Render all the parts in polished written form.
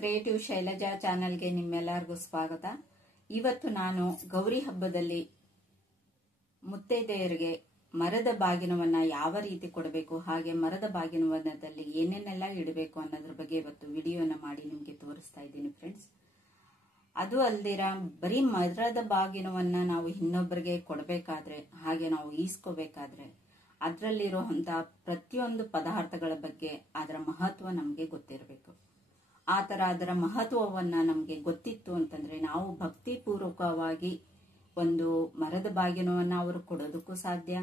Creative Shailaja ಚಾನೆಲ್ಗೆ ನಿಮ್ಮೆಲ್ಲರಿಗೂ ಸ್ವಾಗತ. ಇವತ್ತು ನಾನು ಗೌರಿ ಹಬ್ಬದಲ್ಲಿ ಮುತ್ತೈದೆಯರಿಗೆ ಮರದ ಬಾಗಿನವನ್ನ ಯಾವ ರೀತಿ ಕೊಡಬೇಕು, ಹಾಗೆ ಮರದ ಬಾಗಿನವನದಲ್ಲಿ ಏನೇನೆಲ್ಲ ಇಡಬೇಕು ಅನ್ನೋದ್ರ ಬಗ್ಗೆ ಇವತ್ತು ವಿಡಿಯೋನ ಮಾಡಿ ನಿಮ್ಗೆ ತೋರಿಸ್ತಾ ಇದ್ದೀನಿ ಫ್ರೆಂಡ್ಸ್. ಅದು ಅಲ್ದಿರ ಬರೀ ಮರದ ಬಾಗಿನವನ್ನ ನಾವು ಇನ್ನೊಬ್ಬರಿಗೆ ಕೊಡಬೇಕಾದ್ರೆ, ಹಾಗೆ ನಾವು ಈಸ್ಕೋಬೇಕಾದ್ರೆ ಅದರಲ್ಲಿರುವಂತಹ ಪ್ರತಿಯೊಂದು ಪದಾರ್ಥಗಳ ಬಗ್ಗೆ ಅದರ ಮಹತ್ವ ನಮ್ಗೆ ಗೊತ್ತಿರಬೇಕು. ಆತರ ಅದರ ಮಹತ್ವವನ್ನ ನಮ್ಗೆ ಗೊತ್ತಿತ್ತು ಅಂತಂದ್ರೆ ನಾವು ಭಕ್ತಿ ಪೂರ್ವಕವಾಗಿ ಒಂದು ಮರದ ಬಾಗಿನವನ್ನ ಅವರು ಕೊಡೋದಕ್ಕೂ ಸಾಧ್ಯ,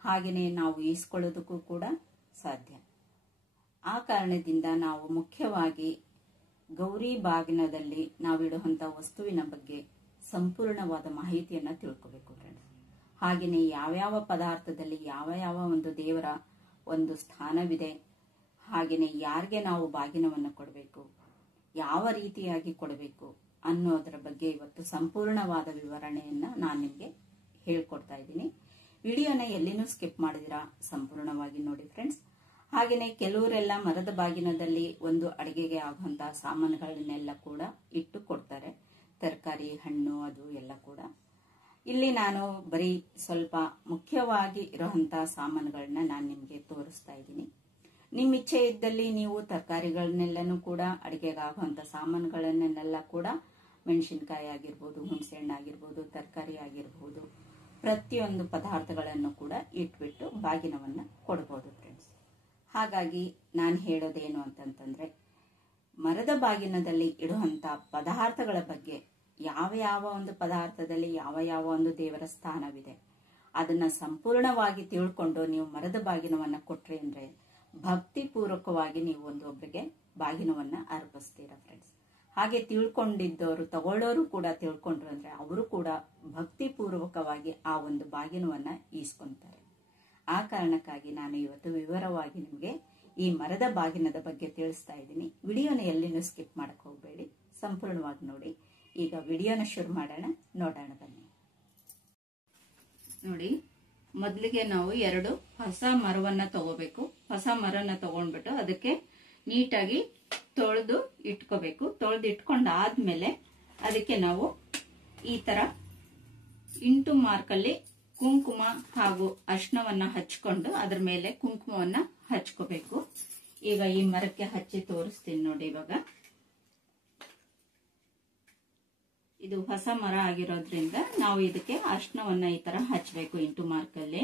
ಹಾಗೆಯೇ ನಾವು ಈಸ್ಕೊಳ್ಳೋದಕ್ಕೂ ಕೂಡ ಸಾಧ್ಯ. ಆ ಕಾರಣದಿಂದ ನಾವು ಮುಖ್ಯವಾಗಿ ಗೌರಿ ಬಾಗಿನದಲ್ಲಿ ನಾವಿಡುವಂತ ವಸ್ತುವಿನ ಬಗ್ಗೆ ಸಂಪೂರ್ಣವಾದ ಮಾಹಿತಿಯನ್ನ ತಿಳ್ಕೋಬೇಕು ಫ್ರೆಂಡ್ಸ್. ಹಾಗೆಯೇ ಯಾವ್ಯಾವ ಪದಾರ್ಥದಲ್ಲಿ ಯಾವ ಯಾವ ಒಂದು ದೇವರ ಒಂದು ಸ್ಥಾನವಿದೆ, ಹಾಗೆಯೇ ಯಾರಿಗೆ ನಾವು ಬಾಗಿನವನ್ನು ಕೊಡಬೇಕು, ಯಾವ ರೀತಿಯಾಗಿ ಕೊಡಬೇಕು ಅನ್ನೋದರ ಬಗ್ಗೆ ಇವತ್ತು ಸಂಪೂರ್ಣವಾದ ವಿವರಣೆಯನ್ನ ನಾನು ನಿಮ್ಗೆ ಹೇಳ್ಕೊಡ್ತಾ ಇದ್ದೀನಿ. ವಿಡಿಯೋನ ಎಲ್ಲಿನೂ ಸ್ಕಿಪ್ ಮಾಡಿದಿರಾ ಸಂಪೂರ್ಣವಾಗಿ ನೋಡಿ ಫ್ರೆಂಡ್ಸ್. ಹಾಗೆಯೇ ಕೆಲವರೆಲ್ಲ ಮರದ ಬಾಗಿನದಲ್ಲಿ ಒಂದು ಅಡಿಗೆಗೆ ಆಗುವಂತಹ ಸಾಮಾನುಗಳನ್ನೆಲ್ಲ ಕೂಡ ಇಟ್ಟು ಕೊಡ್ತಾರೆ, ತರಕಾರಿ ಹಣ್ಣು ಅದು ಎಲ್ಲ ಕೂಡ. ಇಲ್ಲಿ ನಾನು ಬರೀ ಸ್ವಲ್ಪ ಮುಖ್ಯವಾಗಿ ಇರುವಂತಹ ಸಾಮಾನುಗಳನ್ನ ನಾನು ನಿಮ್ಗೆ ತೋರಿಸ್ತಾ ಇದ್ದೀನಿ. ನಿಮ್ ಇಚ್ಛೆ ಇದ್ದಲ್ಲಿ ನೀವು ತರಕಾರಿಗಳನ್ನೆಲ್ಲನೂ ಕೂಡ ಅಡಿಗೆಗಾಗುವಂತ ಸಾಮಾನುಗಳನ್ನೆಲ್ಲ ಕೂಡ ಮೆಣಸಿನಕಾಯಿ ಆಗಿರ್ಬೋದು, ಹುಣಸೆ ಹಣ್ಣು ಆಗಿರ್ಬೋದು, ತರಕಾರಿ ಆಗಿರ್ಬೋದು, ಪ್ರತಿಯೊಂದು ಪದಾರ್ಥಗಳನ್ನು ಕೂಡ ಇಟ್ಬಿಟ್ಟು ಬಾಗಿನವನ್ನ ಕೊಡಬಹುದು ಫ್ರೆಂಡ್ಸ್. ಹಾಗಾಗಿ ನಾನು ಹೇಳೋದೇನು ಅಂತಂತಂದ್ರೆ, ಮರದ ಬಾಗಿನದಲ್ಲಿ ಇಡುವಂತ ಪದಾರ್ಥಗಳ ಬಗ್ಗೆ, ಯಾವ ಯಾವ ಒಂದು ಪದಾರ್ಥದಲ್ಲಿ ಯಾವ ಯಾವ ಒಂದು ದೇವರ ಸ್ಥಾನವಿದೆ ಅದನ್ನ ಸಂಪೂರ್ಣವಾಗಿ ತಿಳ್ಕೊಂಡು ನೀವು ಮರದ ಬಾಗಿನವನ್ನ ಕೊಟ್ರಿ ಅಂದ್ರೆ ಭಕ್ತಿ ಪೂರ್ವಕವಾಗಿ ನೀವು ಒಬ್ಬರಿಗೆ ಬಾಗಿನವನ್ನ ಅರ್ಪಿಸ್ತೀರಾ ಫ್ರೆಂಡ್ಸ್. ಹಾಗೆ ತಿಳ್ಕೊಂಡಿದ್ದವರು ತಗೊಳ್ಳೋರು ಕೂಡ ತಿಳ್ಕೊಂಡ್ರು ಅಂದ್ರೆ ಅವರು ಕೂಡ ಭಕ್ತಿ ಪೂರ್ವಕವಾಗಿ ಆ ಒಂದು ಬಾಗಿನವನ್ನ ಈಸ್ಕೊಂತಾರೆ. ಆ ಕಾರಣಕ್ಕಾಗಿ ನಾನು ಇವತ್ತು ವಿವರವಾಗಿ ನಿಮ್ಗೆ ಈ ಮರದ ಬಾಗಿನದ ಬಗ್ಗೆ ತಿಳಿಸ್ತಾ ಇದ್ದೀನಿ. ವಿಡಿಯೋನ ಎಲ್ಲಿನೂ ಸ್ಕಿಪ್ ಮಾಡಕ್ ಹೋಗ್ಬೇಡಿ, ಸಂಪೂರ್ಣವಾಗಿ ನೋಡಿ. ಈಗ ವಿಡಿಯೋನ ಶುರು ಮಾಡೋಣ, ನೋಡೋಣ ಬನ್ನಿ. ನೋಡಿ, ಮೊದಲಿಗೆ ನಾವು 2 ಹೊಸ ಮರವನ್ನ ತಗೋಬೇಕು. ಹೊಸ ಮರನ ತಗೊಂಡ್ಬಿಟ್ಟು ಅದಕ್ಕೆ ನೀಟಾಗಿ ತೊಳೆದು ಇಟ್ಕೋಬೇಕು. ತೊಳೆದು ಇಟ್ಕೊಂಡಾದ್ಮೇಲೆ ಅದಕ್ಕೆ ನಾವು ಈ ತರ ಇಂಟು ಮಾರ್ಕಲ್ಲಿ ಕುಂಕುಮ ಹಾಗೂ ಅರ್ಶನವನ್ನ ಹಚ್ಕೊಂಡು ಅದ್ರ ಮೇಲೆ ಕುಂಕುಮವನ್ನ ಹಚ್ಕೋಬೇಕು. ಈಗ ಈ ಮರಕ್ಕೆ ಹಚ್ಚಿ ತೋರಿಸ್ತೀನಿ ನೋಡಿ. ಇವಾಗ ಇದು ಹೊಸ ಮರ ಆಗಿರೋದ್ರಿಂದ ನಾವು ಇದಕ್ಕೆ ಅರ್ಶನವನ್ನ ಈ ತರ ಹಚ್ಚಬೇಕು. ಇಂಟು ಮಾರ್ಕಲ್ಲಿ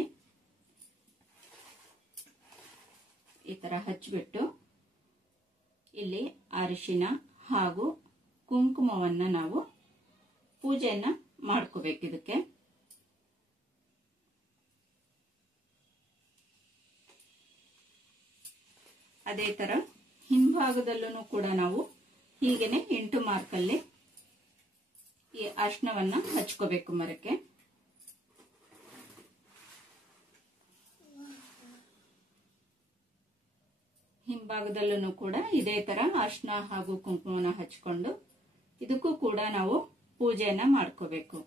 ಈ ತರ ಹಚ್ಬಿಟ್ಟು ಇಲ್ಲಿ ಅರಿಶಿನ ಹಾಗೂ ಕುಂಕುಮವನ್ನ ನಾವು ಪೂಜೆಯನ್ನ ಮಾಡ್ಕೋಬೇಕು. ಇದಕ್ಕೆ ಅದೇ ತರ ಹಿಂಭಾಗದಲ್ಲೂ ಕೂಡ ನಾವು ಹೀಗೇನೆ ಇಂಟು ಮಾರ್ಕಲ್ಲಿ ಈ ಅರ್ಶನವನ್ನ ಹಚ್ಕೋಬೇಕು ಮರಕ್ಕೆ. ಹಿಂಭಾಗದಲ್ಲೂ ಕೂಡ ಇದೇ ತರ ಅರ್ಶನ ಹಾಗೂ ಕುಂಕುಮನ ಹಚ್ಕೊಂಡು ಇದಕ್ಕೂ ಕೂಡ ನಾವು ಪೂಜೆಯನ್ನ ಮಾಡ್ಕೋಬೇಕು.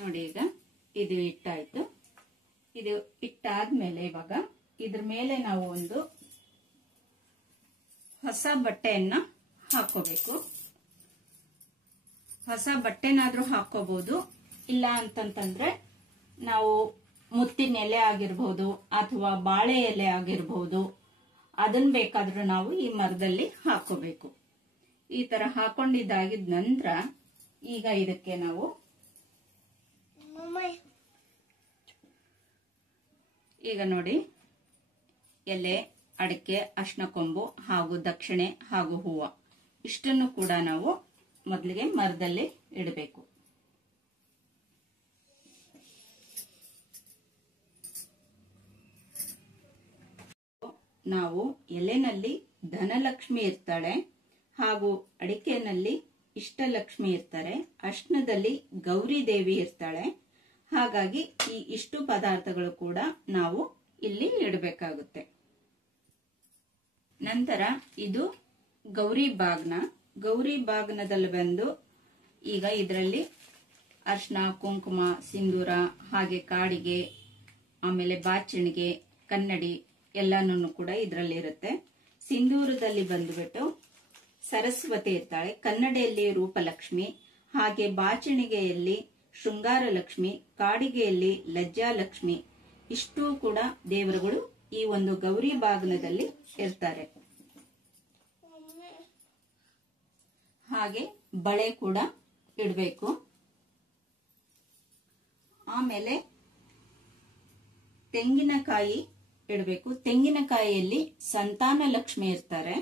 ನೋಡಿ, ಈಗ ಇದು ಇಟ್ಟಾಯ್ತು. ಇದು ಇಟ್ಟಾದ್ಮೇಲೆ ಇವಾಗ ಇದ್ರ ಮೇಲೆ ನಾವು ಒಂದು ಹೊಸ ಬಟ್ಟೆಯನ್ನ ಹಾಕೋಬೇಕು. ಹೊಸ ಬಟ್ಟೆನಾದ್ರೂ ಹಾಕೋಬಹುದು, ಇಲ್ಲ ಅಂತಂತಂದ್ರೆ ನಾವು ಮುತ್ತಿನ ಎಲೆ ಆಗಿರ್ಬಹುದು ಅಥವಾ ಬಾಳೆ ಎಲೆ ಆಗಿರ್ಬಹುದು, ಅದನ್ನ ಬೇಕಾದ್ರೂ ನಾವು ಈ ಮರದಲ್ಲಿ ಹಾಕೋಬೇಕು. ಈ ತರ ಹಾಕೊಂಡಿದ್ದಾಗಿದ ನಂತರ ಈಗ ಇದಕ್ಕೆ ನಾವು ಈಗ ನೋಡಿ ಎಲೆ, ಅಡಿಕೆ, ಅರ್ಶನ ಕೊಂಬು ಹಾಗೂ ದಕ್ಷಿಣೆ ಹಾಗೂ ಹೂವು ಇಷ್ಟನ್ನು ಕೂಡ ನಾವು ಮೊದಲಿಗೆ ಮರದಲ್ಲಿ ಇಡಬೇಕು. ನಾವು ಎಲೆನಲ್ಲಿ ಧನಲಕ್ಷ್ಮಿ ಇರ್ತಾಳೆ ಹಾಗೂ ಅಡಿಕೆನಲ್ಲಿ ಇಷ್ಟಲಕ್ಷ್ಮಿ ಇರ್ತಾರೆ, ಅರ್ಶನದಲ್ಲಿ ಗೌರಿ ದೇವಿ ಇರ್ತಾಳೆ. ಹಾಗಾಗಿ ಈ ಇಷ್ಟು ಪದಾರ್ಥಗಳು ಕೂಡ ನಾವು ಇಲ್ಲಿ ಇಡಬೇಕಾಗುತ್ತೆ. ನಂತರ ಇದು ಗೌರಿ ಬಾಗ್ನ. ಗೌರಿ ಬಾಗ್ನದಲ್ಲಿ ಬಂದು ಈಗ ಇದರಲ್ಲಿ ಅರ್ಶನ, ಕುಂಕುಮ, ಸಿಂಧೂರ, ಹಾಗೆ ಕಾಡಿಗೆ, ಆಮೇಲೆ ಬಾಚಣಿಗೆ, ಕನ್ನಡಿ ಎಲ್ಲಾನು ಕೂಡ ಇದರಲ್ಲಿ ಇರುತ್ತೆ. ಸಿಂಧೂರದಲ್ಲಿ ಬಂದುಬಿಟ್ಟು ಸರಸ್ವತಿ ಇರ್ತಾಳೆ, ಕನ್ನಡಿಯಲ್ಲಿ ರೂಪಲಕ್ಷ್ಮಿ, ಹಾಗೆ ಬಾಚಣಿಗೆಯಲ್ಲಿ ಶೃಂಗಾರ ಲಕ್ಷ್ಮಿ, ಕಾಡಿಗೆಯಲ್ಲಿ ಲಜ್ಜಾಲಕ್ಷ್ಮಿ, ಇಷ್ಟೂ ಕೂಡ ದೇವರುಗಳು ಈ ಒಂದು ಗೌರಿ ಬಾಗಿನದಲ್ಲಿ ಇರ್ತಾರೆ. ಹಾಗೆ ಬಳೆ ಕೂಡ ಇಡಬೇಕು. ಆಮೇಲೆ ತೆಂಗಿನಕಾಯಿ ಇಡಬೇಕು. ತೆಂಗಿನಕಾಯಿಯಲ್ಲಿ ಸಂತಾನ ಲಕ್ಷ್ಮಿ ಇರ್ತಾರೆ.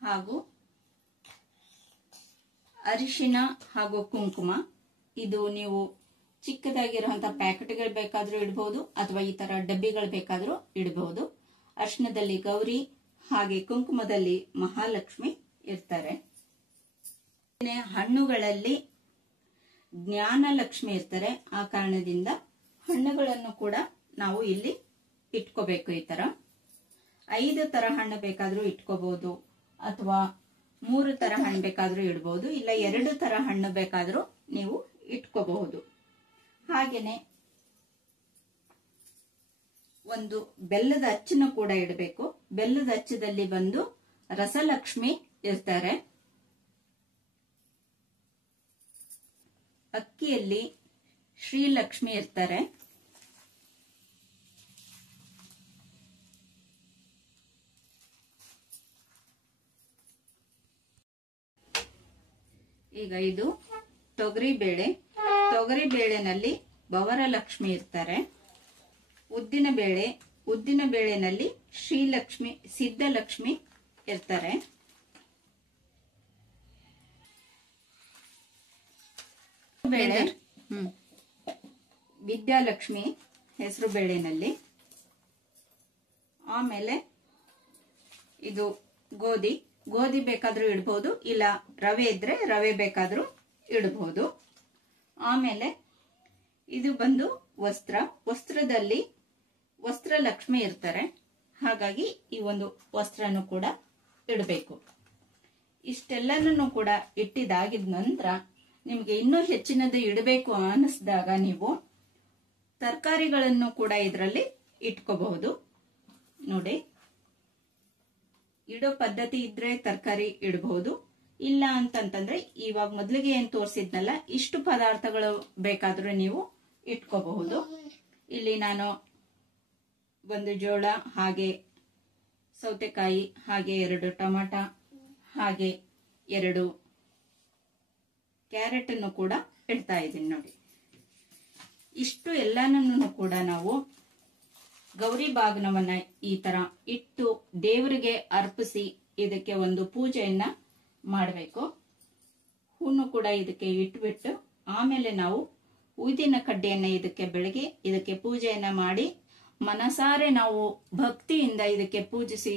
ಹಾಗೂ ಅರಿಶಿನ ಹಾಗೂ ಕುಂಕುಮ, ಇದು ನೀವು ಚಿಕ್ಕದಾಗಿರುವಂತಹ ಪ್ಯಾಕೆಟ್ಗಳು ಬೇಕಾದ್ರೂ ಇಡಬಹುದು ಅಥವಾ ಈ ತರ ಡಬ್ಬಿಗಳು ಬೇಕಾದ್ರೂ ಇಡಬಹುದು. ಅರಿಶಿನದಲ್ಲಿ ಗೌರಿ ಹಾಗೆ ಕುಂಕುಮದಲ್ಲಿ ಮಹಾಲಕ್ಷ್ಮಿ ಇರ್ತಾರೆ. ಹಣ್ಣುಗಳಲ್ಲಿ ಜ್ಞಾನ ಲಕ್ಷ್ಮಿ ಇರ್ತಾರೆ. ಆ ಕಾರಣದಿಂದ ಹಣ್ಣುಗಳನ್ನು ಕೂಡ ನಾವು ಇಲ್ಲಿ ಇಟ್ಕೋಬೇಕು. ಈ ತರ 5 ತರ ಹಣ್ಣು ಬೇಕಾದ್ರೂ ಇಟ್ಕೋಬಹುದು, ಅಥವಾ 3 ತರ ಹಣ್ಣು ಬೇಕಾದ್ರೂ ಇಡಬಹುದು, ಇಲ್ಲ 2 ತರ ಹಣ್ಣು ಬೇಕಾದ್ರೂ ನೀವು ಇಟ್ಕೋಬಹುದು. ಹಾಗೇನೆ ಒಂದು ಬೆಲ್ಲದ ಅಚ್ಚನ್ನು ಕೂಡ ಇಡಬೇಕು. ಬೆಲ್ಲದ ಅಚ್ಚದಲ್ಲಿ ಬಂದು ರಸಲಕ್ಷ್ಮಿ ಇರ್ತಾರೆ. ಅಕ್ಕಿಯಲ್ಲಿ ಶ್ರೀಲಕ್ಷ್ಮಿ ಇರ್ತಾರೆ. ಈಗ ಇದು ತೊಗರಿ ಬೇಳೆ. ತೊಗರಿ ಬೇಳೆನಲ್ಲಿ ಬವರಲಕ್ಷ್ಮಿ ಇರ್ತಾರೆ. ಉದ್ದಿನ ಬೇಳೆ, ಉದ್ದಿನ ಬೇಳೆನಲ್ಲಿ ಶ್ರೀಲಕ್ಷ್ಮಿ, ಸಿದ್ಧಲಕ್ಷ್ಮಿ ಇರ್ತಾರೆ. ಬೇಳೆ ವಿದ್ಯಾಲಕ್ಷ್ಮಿ ಹೆಸರು ಬೇಳೆನಲ್ಲಿ. ಆಮೇಲೆ ಇದು ಗೋಧಿ, ಗೋಧಿ ಬೇಕಾದ್ರೂ ಇಡಬಹುದು, ಇಲ್ಲ ರವೆ ಇದ್ರೆ ರವೆ ಬೇಕಾದ್ರೂ ಇಡಬಹುದು. ಆಮೇಲೆ ಇದು ಬಂದು ವಸ್ತ್ರ, ವಸ್ತ್ರದಲ್ಲಿ ವಸ್ತ್ರಲಕ್ಷ್ಮಿ ಇರ್ತಾರೆ. ಹಾಗಾಗಿ ಈ ಒಂದು ವಸ್ತ್ರನು ಕೂಡ ಇಡಬೇಕು. ಇಷ್ಟೆಲ್ಲನೂ ಕೂಡ ಇಟ್ಟಿದಾಗಿದ ನಂತರ ನಿಮ್ಗೆ ಇನ್ನೂ ಹೆಚ್ಚಿನದು ಇಡಬೇಕು ಅನಿಸಿದಾಗ ನೀವು ತರಕಾರಿಗಳನ್ನು ಕೂಡ ಇದರಲ್ಲಿ ಇಟ್ಕೋಬಹುದು. ನೋಡಿ, ಇಡೋ ಪದ್ಧತಿ ಇದ್ರೆ ತರಕಾರಿ ಇಡಬಹುದು. ಇಲ್ಲ ಅಂತಂತಂದ್ರೆ ಇವಾಗ ಮೊದಲಿಗೆ ಏನ್ ತೋರಿಸಿದ್ನಲ್ಲ, ಇಷ್ಟು ಪದಾರ್ಥಗಳು ಬೇಕಾದ್ರೂ ನೀವು ಇಟ್ಕೋಬಹುದು. ಇಲ್ಲಿ ನಾನು ಒಂದು ಜೋಳ, ಹಾಗೆ ಸೌತೆಕಾಯಿ, ಹಾಗೆ 2 ಟೊಮಾಟ, ಹಾಗೆ 2 ಕ್ಯಾರೆಟ್ ಅನ್ನು ಕೂಡ ಇಡ್ತಾ ಇದ್ದೀನಿ. ನೋಡಿ, ಇಷ್ಟು ಎಲ್ಲಾನು ಕೂಡ ನಾವು ಗೌರಿ ಬಾಗ್ನವನ್ನ ಈ ತರ ಇಟ್ಟು ದೇವರಿಗೆ ಅರ್ಪಿಸಿ ಇದಕ್ಕೆ ಒಂದು ಪೂಜೆಯನ್ನ ಮಾಡಬೇಕು. ಹೂನು ಕೂಡ ಇದಕ್ಕೆ ಇಟ್ಬಿಟ್ಟು ಆಮೇಲೆ ನಾವು ಊದಿನ ಕಡ್ಡಿಯನ್ನ ಇದಕ್ಕೆ ಬೆಳಗ್ಗೆ ಇದಕ್ಕೆ ಪೂಜೆಯನ್ನ ಮಾಡಿ ಮನಸಾರೆ ನಾವು ಭಕ್ತಿಯಿಂದ ಇದಕ್ಕೆ ಪೂಜಿಸಿ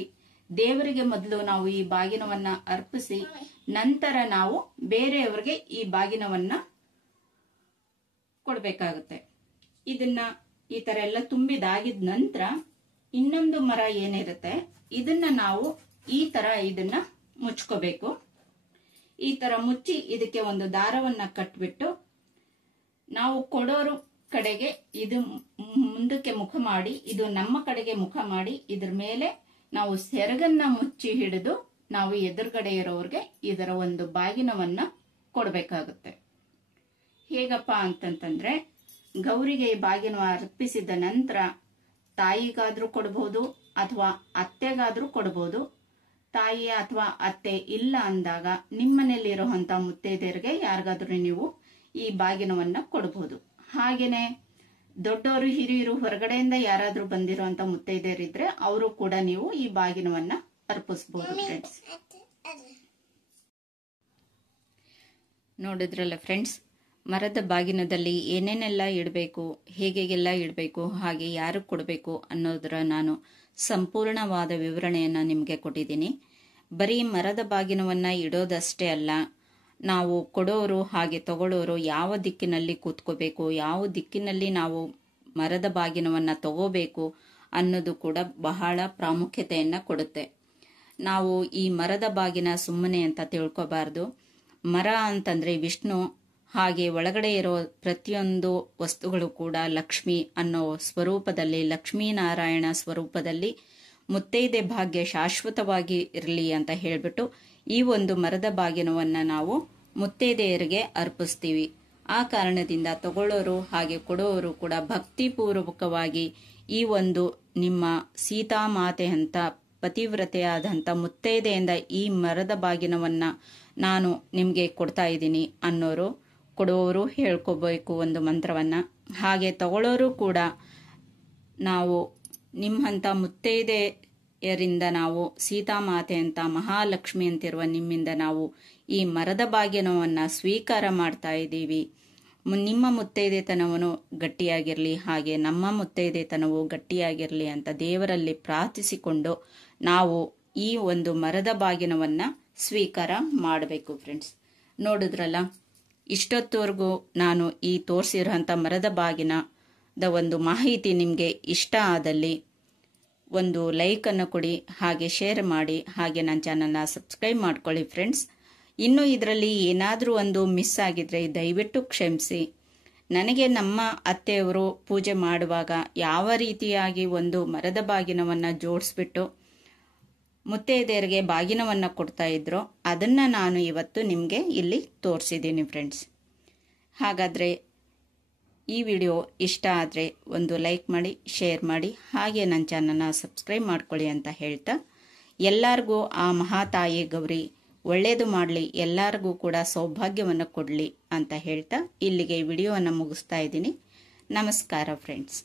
ದೇವರಿಗೆ ಮೊದಲು ನಾವು ಈ ಬಾಗಿನವನ್ನ ಅರ್ಪಿಸಿ ನಂತರ ನಾವು ಬೇರೆಯವರಿಗೆ ಈ ಬಾಗಿನವನ್ನ ಕೊಡ್ಬೇಕಾಗುತ್ತೆ. ಇದನ್ನ ಈ ತರ ಎಲ್ಲ ತುಂಬಿದಾಗಿದ ನಂತರ ಇನ್ನೊಂದು ಮರ ಏನಿರುತ್ತೆ ಇದನ್ನ ನಾವು ಈ ತರ ಇದನ್ನ ಮುಚ್ಕೋಬೇಕು. ಈ ತರ ಮುಚ್ಚಿ ಇದಕ್ಕೆ ಒಂದು ದಾರವನ್ನ ಕಟ್ಬಿಟ್ಟು ನಾವು ಕೊಡೋರು ಕಡೆಗೆ ಇದು ಮುಂದಕ್ಕೆ ಮುಖ ಮಾಡಿ, ಇದು ನಮ್ಮ ಕಡೆಗೆ ಮುಖ ಮಾಡಿ, ಇದ್ರ ಮೇಲೆ ನಾವು ಸೆರಗನ್ನ ಮುಚ್ಚಿ ಹಿಡಿದು ನಾವು ಎದುರುಗಡೆ ಇರೋರ್ಗೆ ಇದರ ಒಂದು ಬಾಗಿನವನ್ನ ಕೊಡ್ಬೇಕಾಗುತ್ತೆ. ಹೇಗಪ್ಪ ಅಂತಂತಂದ್ರೆ, ಗೌರಿಗೆ ಈ ಬಾಗಿನ ಅರ್ಪಿಸಿದ ನಂತರ ತಾಯಿಗಾದ್ರೂ ಕೊಡಬಹುದು ಅಥವಾ ಅತ್ತೆಗಾದ್ರೂ ಕೊಡಬಹುದು. ತಾಯಿ ಅಥವಾ ಅತ್ತೆ ಇಲ್ಲ ಅಂದಾಗ ನಿಮ್ಮನೇಲಿರುವಂತ ಮುತ್ತೈದೆಯರಿಗೆ ಯಾರಿಗಾದ್ರೂ ನೀವು ಈ ಬಾಗಿನವನ್ನ ಕೊಡಬಹುದು. ಹಾಗೇನೆ ದೊಡ್ಡವರು ಹಿರಿಯರು ಹೊರಗಡೆಯಿಂದ ಯಾರಾದ್ರೂ ಬಂದಿರುವಂತ ಮುತ್ತೈದೆಯರಿದ್ರೆ ಅವರು ಕೂಡ ನೀವು ಈ ಬಾಗಿನವನ್ನ ಅರ್ಪಿಸಬಹುದು. ಫ್ರೆಂಡ್ಸ್, ನೋಡಿದ್ರಲ್ಲ ಫ್ರೆಂಡ್ಸ್, ಮರದ ಬಾಗಿನದಲ್ಲಿ ಏನೇನೆಲ್ಲ ಇಡಬೇಕು, ಹೇಗೆಲ್ಲ ಇಡಬೇಕು, ಹಾಗೆ ಯಾರು ಕೊಡಬೇಕು ಅನ್ನೋದರ ನಾನು ಸಂಪೂರ್ಣವಾದ ವಿವರಣೆಯನ್ನ ನಿಮಗೆ ಕೊಟ್ಟಿದ್ದೀನಿ. ಬರೀ ಮರದ ಬಾಗಿನವನ್ನ ಇಡೋದಷ್ಟೇ ಅಲ್ಲ, ನಾವು ಕೊಡೋರು ಹಾಗೆ ತಗೊಳ್ಳೋರು ಯಾವ ದಿಕ್ಕಿನಲ್ಲಿ ಕೂತ್ಕೋಬೇಕು, ಯಾವ ದಿಕ್ಕಿನಲ್ಲಿ ನಾವು ಮರದ ಬಾಗಿನವನ್ನ ತಗೋಬೇಕು ಅನ್ನೋದು ಕೂಡ ಬಹಳ ಪ್ರಾಮುಖ್ಯತೆಯನ್ನ ಕೊಡುತ್ತೆ. ನಾವು ಈ ಮರದ ಬಾಗಿನ ಸುಮ್ಮನೆ ಅಂತ ತಿಳ್ಕೋಬಾರ್ದು. ಮರ ಅಂತಂದ್ರೆ ವಿಷ್ಣು ಹಾಗೆ ಒಳಗಡೆ ಇರೋ ಪ್ರತಿಯೊಂದು ವಸ್ತುಗಳು ಕೂಡ ಲಕ್ಷ್ಮಿ ಅನ್ನೋ ಸ್ವರೂಪದಲ್ಲಿ, ಲಕ್ಷ್ಮೀನಾರಾಯಣ ಸ್ವರೂಪದಲ್ಲಿ ಮುತ್ತೈದೆ ಭಾಗ್ಯ ಶಾಶ್ವತವಾಗಿ ಇರಲಿ ಅಂತ ಹೇಳಿಬಿಟ್ಟು ಈ ಒಂದು ಮರದ ಬಾಗಿನವನ್ನ ನಾವು ಮುತ್ತೈದೆಯರಿಗೆ ಅರ್ಪಿಸ್ತೀವಿ. ಆ ಕಾರಣದಿಂದ ತಗೊಳ್ಳೋರು ಹಾಗೆ ಕೊಡೋರು ಕೂಡ ಭಕ್ತಿಪೂರ್ವಕವಾಗಿ ಈ ಒಂದು ನಿಮ್ಮ ಸೀತಾಮಾತೆ ಅಂತ ಪತಿವ್ರತೆಯಾದಂಥ ಮುತ್ತೈದೆಯಿಂದ ಈ ಮರದ ಬಾಗಿನವನ್ನ ನಾನು ನಿಮಗೆ ಕೊಡ್ತಾ ಇದ್ದೀನಿ ಅನ್ನೋರು, ಕೊಡೋರು ಹೇಳ್ಕೋಬೇಕು ಒಂದು ಮಂತ್ರವನ್ನ. ಹಾಗೆ ತಗೊಳ್ಳೋರು ಕೂಡ ನಾವು ನಿಮ್ಮಂಥ ಮುತ್ತೈದೆಯರಿಂದ ನಾವು ಸೀತಾಮಾತೆ ಅಂತ ಮಹಾಲಕ್ಷ್ಮಿ ಅಂತಿರುವ ನಿಮ್ಮಿಂದ ನಾವು ಈ ಮರದ ಬಾಗಿನವನ್ನ ಸ್ವೀಕಾರ ಮಾಡ್ತಾ ಇದ್ದೀವಿ. ನಿಮ್ಮ ಮುತ್ತೈದೆತನವನ್ನು ಗಟ್ಟಿಯಾಗಿರಲಿ, ಹಾಗೆ ನಮ್ಮ ಮುತ್ತೈದೆತನವು ಗಟ್ಟಿಯಾಗಿರಲಿ ಅಂತ ದೇವರಲ್ಲಿ ಪ್ರಾರ್ಥಿಸಿಕೊಂಡು ನಾವು ಈ ಒಂದು ಮರದ ಬಾಗಿನವನ್ನ ಸ್ವೀಕಾರ ಮಾಡಬೇಕು. ಫ್ರೆಂಡ್ಸ್, ನೋಡಿದ್ರಲ್ಲ, ಇಷ್ಟೊತ್ತವರೆಗೂ ನಾನು ಈ ತೋರಿಸಿರೋಂಥ ಮರದ ಬಾಗಿನದ ಒಂದು ಮಾಹಿತಿ ನಿಮಗೆ ಇಷ್ಟ ಆದಲ್ಲಿ ಒಂದು ಲೈಕನ್ನು ಕೊಡಿ, ಹಾಗೆ ಶೇರ್ ಮಾಡಿ, ಹಾಗೆ ನನ್ನ ಚಾನಲ್ನ ಸಬ್ಸ್ಕ್ರೈಬ್ ಮಾಡ್ಕೊಳ್ಳಿ. ಫ್ರೆಂಡ್ಸ್, ಇನ್ನು ಇದರಲ್ಲಿ ಏನಾದರೂ ಒಂದು ಮಿಸ್ ಆಗಿದ್ರೆ ದಯವಿಟ್ಟು ಕ್ಷಮಿಸಿ. ನನಗೆ ನಮ್ಮ ಅತ್ತೆಯವರು ಪೂಜೆ ಮಾಡುವಾಗ ಯಾವ ರೀತಿಯಾಗಿ ಒಂದು ಮರದ ಬಾಗಿನವನ್ನು ಜೋಡಿಸ್ಬಿಟ್ಟು ಮುತ್ತೈದೆಯರಿಗೆ ಬಾಗಿನವನ್ನು ಕೊಡ್ತಾ ಇದ್ರೋ ಅದನ್ನು ನಾನು ಇವತ್ತು ನಿಮಗೆ ಇಲ್ಲಿ ತೋರಿಸಿದ್ದೀನಿ. ಫ್ರೆಂಡ್ಸ್, ಹಾಗಾದರೆ ಈ ವಿಡಿಯೋ ಇಷ್ಟ ಆದರೆ ಒಂದು ಲೈಕ್ ಮಾಡಿ, ಶೇರ್ ಮಾಡಿ, ಹಾಗೆ ನನ್ನ ಚಾನಲ್ನ ಸಬ್ಸ್ಕ್ರೈಬ್ ಮಾಡ್ಕೊಳ್ಳಿ ಅಂತ ಹೇಳ್ತಾ, ಎಲ್ಲರಿಗೂ ಆ ಮಹಾತಾಯಿ ಗೌರಿ ಒಳ್ಳೆಯದು ಮಾಡಲಿ, ಎಲ್ಲರಿಗೂ ಕೂಡ ಸೌಭಾಗ್ಯವನ್ನು ಕೊಡಲಿ ಅಂತ ಹೇಳ್ತಾ ಇಲ್ಲಿಗೆ ವಿಡಿಯೋವನ್ನು ಮುಗಿಸ್ತಾ ಇದ್ದೀನಿ. ನಮಸ್ಕಾರ ಫ್ರೆಂಡ್ಸ್.